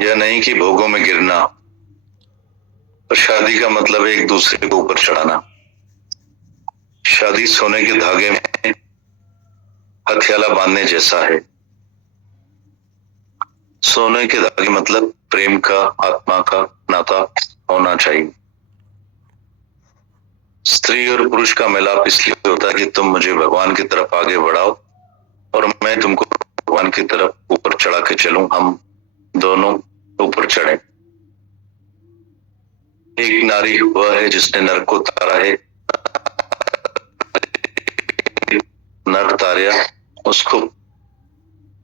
यह नहीं कि भोगों में गिरना, और शादी का मतलब है एक दूसरे को ऊपर चढ़ाना। शादी सोने के धागे में हथियाला बांधने जैसा है। सोने के धागे मतलब प्रेम का, आत्मा का नाता होना चाहिए। स्त्री और पुरुष का मिलाप इसलिए होता है कि तुम मुझे भगवान की तरफ आगे बढ़ाओ और मैं तुमको भगवान की तरफ ऊपर चढ़ा के चलूं, हम दोनों ऊपर चढ़े। एक नारी वह है जिसने नर को तारा है, नर तारा उसको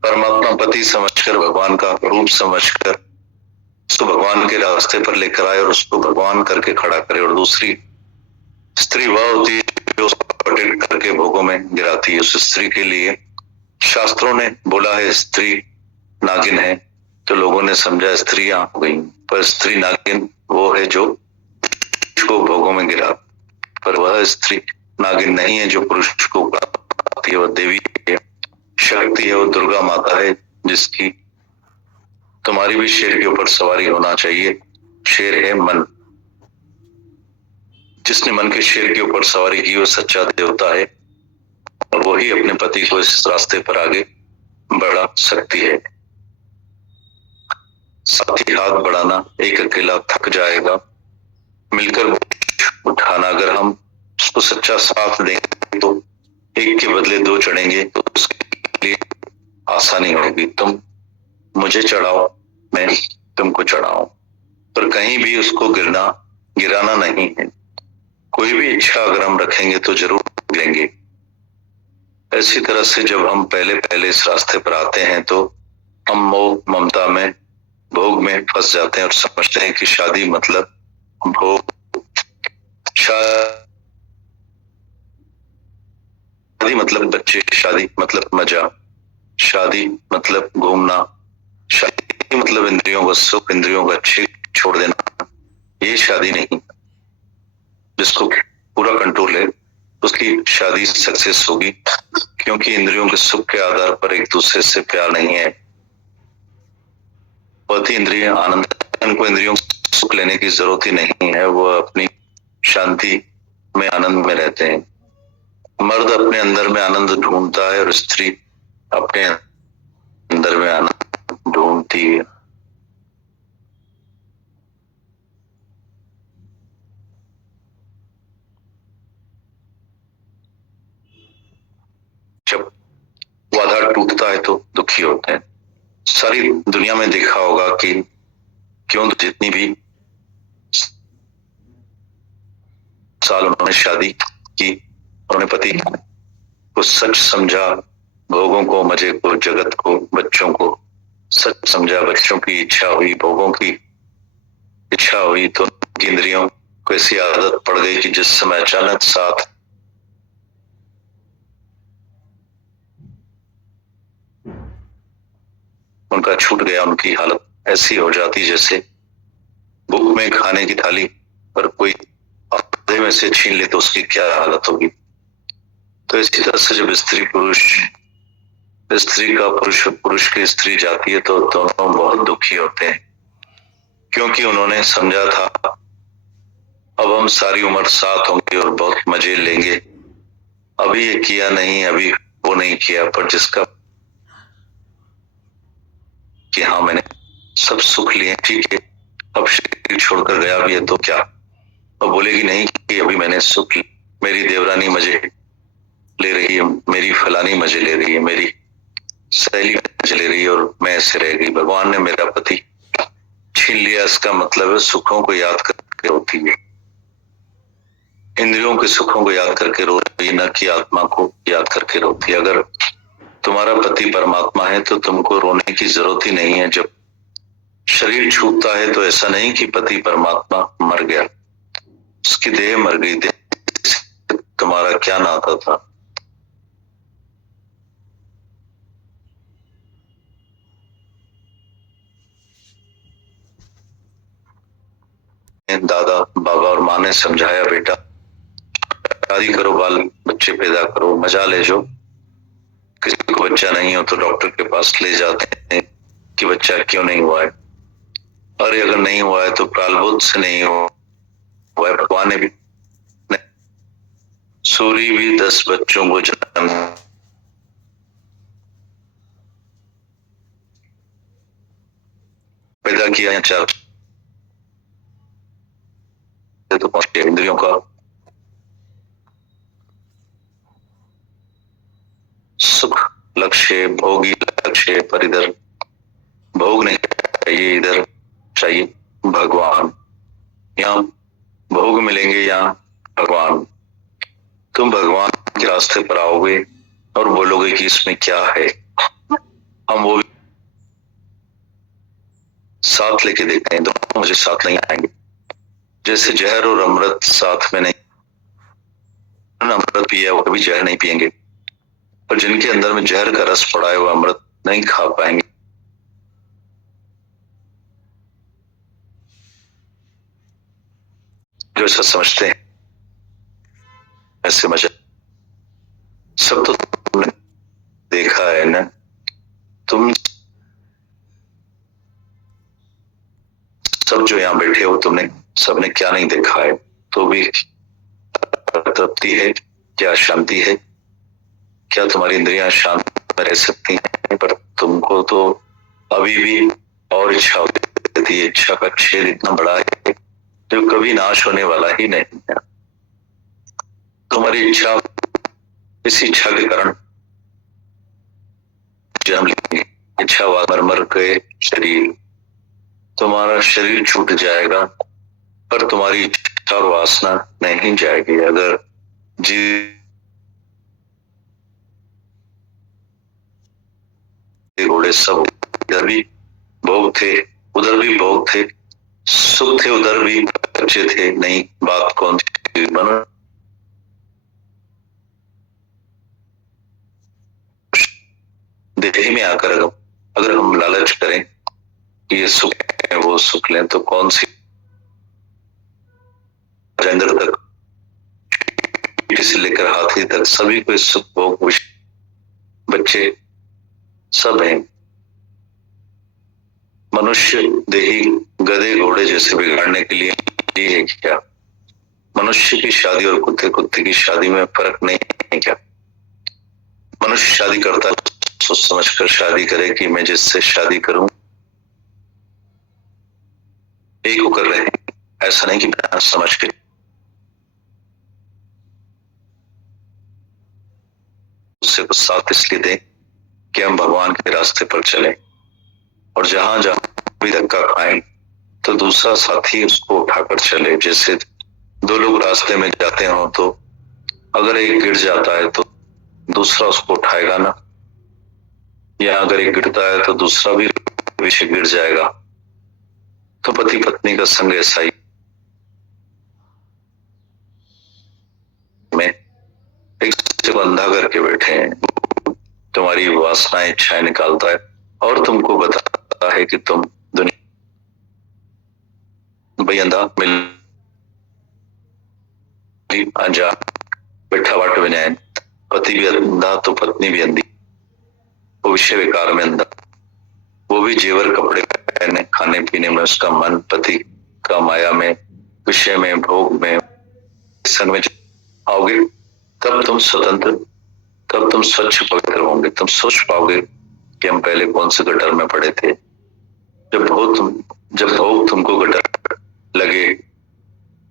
परमात्मा पति समझकर, भगवान का रूप समझकर उसको भगवान के रास्ते पर लेकर आए और उसको भगवान करके खड़ा करे। और दूसरी स्त्री वह होती है जो उसको प्रोटेक्ट करके भोगों में गिराती है। उस स्त्री के लिए शास्त्रों ने बोला है स्त्री नागिन है, तो लोगों ने समझा स्त्रियां हो गई, पर स्त्री नागिन वो है जो को भोगों में गिरा, पर वह स्त्री नागिन नहीं है जो पुरुष को उठाती है। वह देवी है, शक्ति है, वो दुर्गा माता है, जिसकी तुम्हारी भी शेर के ऊपर सवारी होना चाहिए। शेर है मन, जिसने मन के शेर के ऊपर सवारी की वो सच्चा देवता है और वही अपने पति को इस रास्ते पर आगे बढ़ा सकती है। साथ ही हाथ बढ़ाना, एक अकेला थक जाएगा, मिलकर उठाना। अगर हम उसको सच्चा साथ देंगे तो एक के बदले दो चढ़ेंगे, तो उसके लिए आसानी होगी। तुम मुझे चढ़ाओ, मैं तुमको चढ़ाऊं, पर कहीं भी उसको गिराना नहीं है। कोई भी इच्छा अगर हम रखेंगे तो जरूर गिरेंगे। ऐसी तरह से जब हम पहले इस रास्ते पर आते हैं तो हम मोह ममता में, भोग में फंस जाते हैं और समझते हैं कि शादी मतलब भोग, शादी मतलब बच्चे, शादी मतलब मजा, शादी मतलब घूमना, शादी मतलब इंद्रियों का सुख, इंद्रियों का छोड़ देना। ये शादी नहीं। जिसको पूरा कंट्रोल है उसकी शादी सक्सेस होगी, क्योंकि इंद्रियों के सुख के आधार पर एक दूसरे से प्यार नहीं है। पति इंद्रिय आनंद, उनको इंद्रियों से सुख लेने की जरूरत ही नहीं है, वह अपनी शांति में, आनंद में रहते हैं। मर्द अपने अंदर में आनंद ढूंढता है और स्त्री अपने अंदर में आनंद ढूंढती है। जब वादा टूटता है तो दुखी होते हैं। सारी दुनिया में देखा होगा कि क्यों जितनी भी साल उन्होंने शादी की, उन्होंने पति को सच समझा, भोगों को, मजे को, जगत को, बच्चों को सच समझा। बच्चों की इच्छा हुई, भोगों की इच्छा हुई, तो उनकी इंद्रियों को ऐसी आदत पड़ गई कि जिस समय अचानक साथ उनका छूट गया, उनकी हालत ऐसी हो जाती जैसे भूख में खाने की थाली पर कोई आधे में से छीन ले तो उसकी क्या हालत होगी। तो इसी तरह से जब स्त्री का पुरुष, पुरुष की स्त्री जाती है तो दोनों बहुत दुखी होते हैं, क्योंकि उन्होंने समझा था अब हम सारी उम्र साथ होंगे और बहुत मजे लेंगे। अभी ये किया नहीं, अभी वो नहीं किया, पर जिसका कि हाँ मैंने सब सुख लिए, ठीक है, अब शरीर छोड़कर गया भी है तो क्या। अब बोलेगी नहीं कि अभी मैंने सुख, मेरी देवरानी मजे ले रही है, मेरी फलानी मजे ले रही है, मेरी सहेली मजे ले रही है और मैं ऐसे रह गई। भगवान ने मेरा पति छीन लिया, इसका मतलब है सुखों को याद करके रोती है, इंद्रियों के सुखों को याद करके रोती है, न कि आत्मा को याद करके रोती है। अगर तुम्हारा पति परमात्मा है तो तुमको रोने की जरूरत ही नहीं है। जब शरीर छूटता है तो ऐसा नहीं कि पति परमात्मा मर गया, उसकी देह मर गई, देह तुम्हारा क्या नाता था। दादा बाबा और माँ ने समझाया, बेटा शादी करो, बाल बच्चे पैदा करो, मजा ले जो। किसी को बच्चा नहीं हो तो डॉक्टर के पास ले जाते हैं कि बच्चा क्यों नहीं हुआ है, और अगर नहीं हुआ है तो प्रालबोध से नहीं हुआ है। भगवान ने भी, सूर्य भी 10 बच्चों को जन्म पैदा किया है। 4 तो 5 इंद्रियों का सुख लक्ष्य, भोगी लक्ष्य, पर इधर भोग नहीं चाहिए, इधर चाहिए भगवान। यहाँ भोग मिलेंगे, यहाँ भगवान। तुम भगवान के रास्ते पर आओगे और बोलोगे कि इसमें क्या है, हम वो भी साथ लेके देखते हैं। दोनों मुझे साथ नहीं आएंगे। जैसे जहर और अमृत साथ में नहीं, अमृत पिया वो कभी जहर नहीं पिएंगे, और जिनके अंदर में जहर का रस पड़ा है वो अमृत नहीं खा पाएंगे। जो ऐसा समझते हैं ऐसे मजा, सब तो तुमने देखा है ना। तुम सब जो यहाँ बैठे हो, तुमने सबने क्या नहीं देखा है, तो भी तृप्ति है क्या, शांति है क्या? तुम्हारी इंद्रियां शांत में रह सकती हैं, पर तुमको तो अभी भी और इच्छा होती है। इच्छा का छेद इतना बड़ा है जो कभी नाश होने वाला ही नहीं है। तुम्हारी इच्छा, इस इच्छा के कारण जन्म लेंगे। इच्छा मर मर के शरीर, तुम्हारा शरीर छूट जाएगा, पर तुम्हारी इच्छा और वासना नहीं जाएगी। अगर जी घोड़े सब, इधर भी भोग थे उधर भी भोग थे, सुख थे उधर भी बच्चे थे, नहीं बात कौन सी बनो। देह में आकर अगर हम लालच करें कि ये सुख है वो सुख लें, तो कौन सी अंदर तक से लेकर हाथी तक सभी को सुख भोग बच्चे सब हैं। मनुष्य देही गधे घोड़े जैसे बिगाड़ने के लिए है क्या? मनुष्य की शादी और कुत्ते कुत्ते की शादी में फर्क नहीं है क्या? मनुष्य शादी करता है सोच समझ कर शादी करे कि मैं जिससे शादी करूं एक को कर रहे हैं, ऐसा नहीं कि बिना समझ के। उससे कुछ साथ इसलिए दें कि हम भगवान के रास्ते पर चलें, और जहां जहां भी धक्का खाएं तो दूसरा साथी उसको उठाकर चले। जैसे 2 लोग रास्ते में जाते हो तो अगर एक गिर जाता है तो दूसरा उसको उठाएगा ना, या अगर एक गिरता है तो दूसरा भी पीछे गिर जाएगा। तो पति पत्नी का संग ऐसा ही, में एक दूसरे को अंधा करके बैठे हैं। तुम्हारी वासनाएं इच्छाएं निकालता है और तुमको बताता है कि तुम दुनिया भाई अंधा मिल अंजा बैठा बाट बनाए। पति भी अंधा तो पत्नी भी अंधी, वो विषय विकार में अंधा, वो भी जेवर कपड़े पहने, खाने पीने में उसका मन पति का माया में, विषय में, भोग में, संग में आओगे तब तुम स्वतंत्र, तब तुम स्वच्छ पवित्र होंगे। तुम सोच पाओगे कि हम पहले कौन से गटर में पड़े थे। जब भोग तुमको गटर लगे,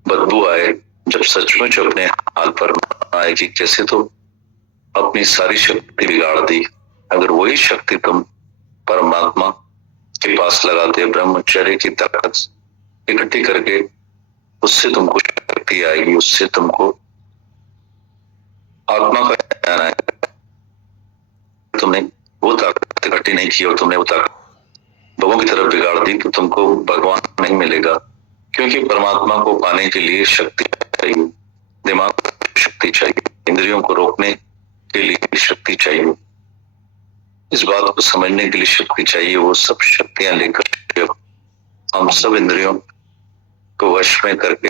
बदबू आए, जब सचमुच अपने हाल पर आए कि कैसे तो अपनी सारी शक्ति बिगाड़ दी। अगर वही शक्ति तुम परमात्मा के पास लगाते, ब्रह्मचर्य की ताकत इकट्ठी करके, उससे तुमको शक्ति आएगी, उससे तुमको आत्मा का ज्ञान आएगा। तुमने वो ताकत इकट्ठी नहीं की और तुमने वो ताकत भगवान की तरफ बिगाड़ दी तो तुमको भगवान नहीं मिलेगा। क्योंकि परमात्मा को पाने के लिए शक्ति चाहिए, दिमाग को शक्ति चाहिए, इंद्रियों को रोकने के लिए शक्ति चाहिए, इस बात को समझने के लिए शक्ति चाहिए। वो सब शक्तियां लेकर हम सब इंद्रियों को वश में करके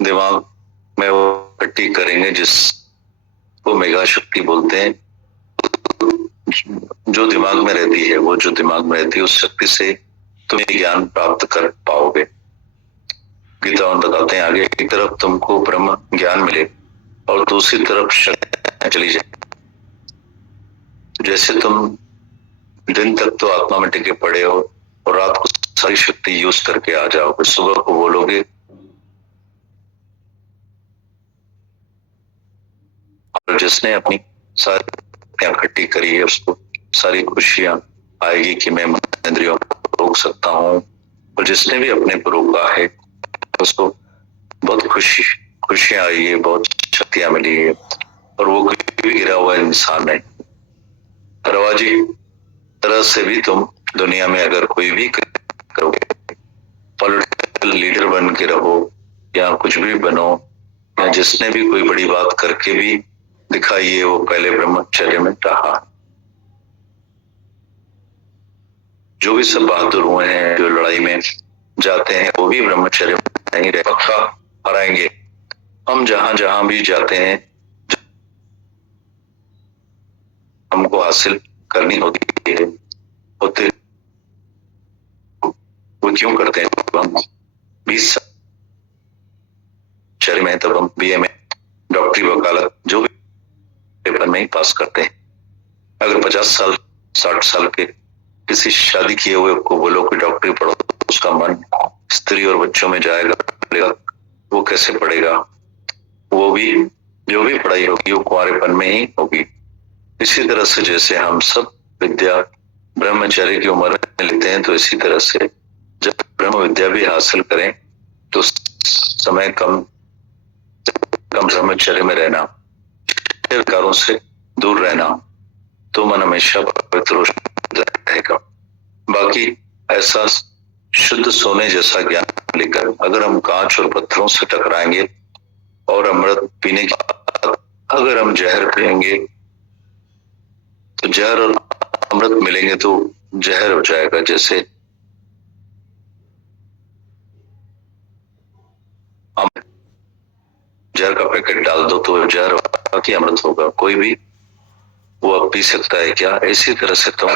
दिमाग में वो इकट्ठी करेंगे, जिसको मेगा शक्ति बोलते हैं। जो दिमाग में रहती है, वो जो दिमाग में रहती है उस शक्ति से तुम ये ज्ञान प्राप्त कर पाओगे। गीता बताते हैं आगे, एक तरफ तुमको ब्रह्म ज्ञान मिले और दूसरी तरफ शक्तियां चली जाए। जैसे तुम दिन तक तो आत्मा में टिके पड़े हो और रात को सारी शक्ति यूज करके आ जाओगे, सुबह को बोलोगे और जिसने अपनी सारी इकट्ठी करी है उसको सारी खुशियां आएगी कि मैं इंद्रियों को रोक सकता हूँ। और जिसने भी अपने को रोका है उसको बहुत खुशियां आई है, बहुत शक्तियां मिली है और वो भी गिरा हुआ इंसान है। रवाजी तरह से भी तुम दुनिया में अगर कोई भी करोगे, पॉलिटिकल लीडर बन के रहो या कुछ भी बनो, या जिसने भी कोई बड़ी बात करके भी दिखाई है वो पहले ब्रह्मचर्य में रहा। जो भी सब बहादुर हुए हैं जो लड़ाई में जाते हैं वो भी ब्रह्मचर्य में नहीं रहे, पक्का हराएंगे। हम जहां जहां भी जाते हैं हमको हासिल करनी होती है, होते वो क्यों करते हैं? हम 20 शहर में तब हम बीए में डॉक्टरी वकालत जो भी पेपर में ही पास करते हैं। अगर 50 साल 60 साल के किसी शादी किए हुए को बोलो कि डॉक्टरी पढ़ो, उसका मन स्त्री और बच्चों में जाएगा, वो कैसे पढ़ेगा? वो भी जो भी पढ़ाई होगी वो कुंवारेपन में ही होगी। इसी तरह से जैसे हम सब विद्या ब्रह्मचर्य की उम्र में लेते हैं, तो इसी तरह से जब ब्रह्म विद्या भी हासिल करें तो समय कम ब्रह्मचर्य में रहना, विकारों से दूर रहना, तो मन हमेशा पवित्र रहेगा। बाकी ऐसा शुद्ध सोने जैसा ज्ञान लेकर अगर हम कांच और पत्थरों से टकराएंगे और अमृत पीने के बाद अगर हम जहर पिएंगे तो जहर और अमृत मिलेंगे तो जहर हो जाएगा। जैसे जहर का पैकेट डाल दो तो जहर बाकी अमृत होगा, कोई भी वो अब पी सकता है क्या? इसी तरह से तुम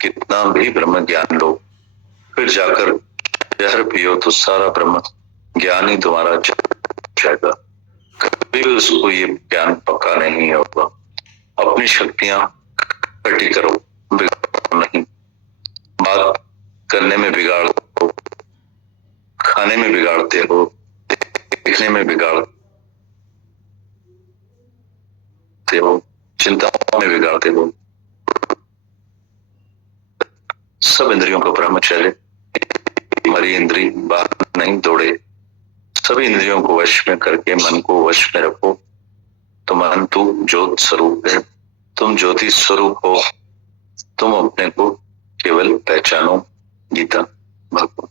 कितना भी ब्रह्म ज्ञान लो फिर जाकर जहर पियो तो सारा ब्रह्म ज्ञान ही तुम्हारा जाएगा, कभी भी उसको ये ज्ञान पक्का नहीं होगा। अपनी शक्तियां इकट्ठी करो, बिगाड़ो नहीं। बात करने में बिगाड़ते हो, खाने में बिगाड़ते हो, देखने में बिगाड़ते हो, चिंताओं में बिगाड़ते हो। सब इंद्रियों का ब्रह्मचर्य, हमारी इंद्री बाहर नहीं दौड़े, सभी इंद्रियों को वश में करके मन को वश में रखो। तो मन तू ज्योत स्वरूप है, तुम ज्योति स्वरूप हो, तुम अपने को केवल पहचानो। गीता भगवान।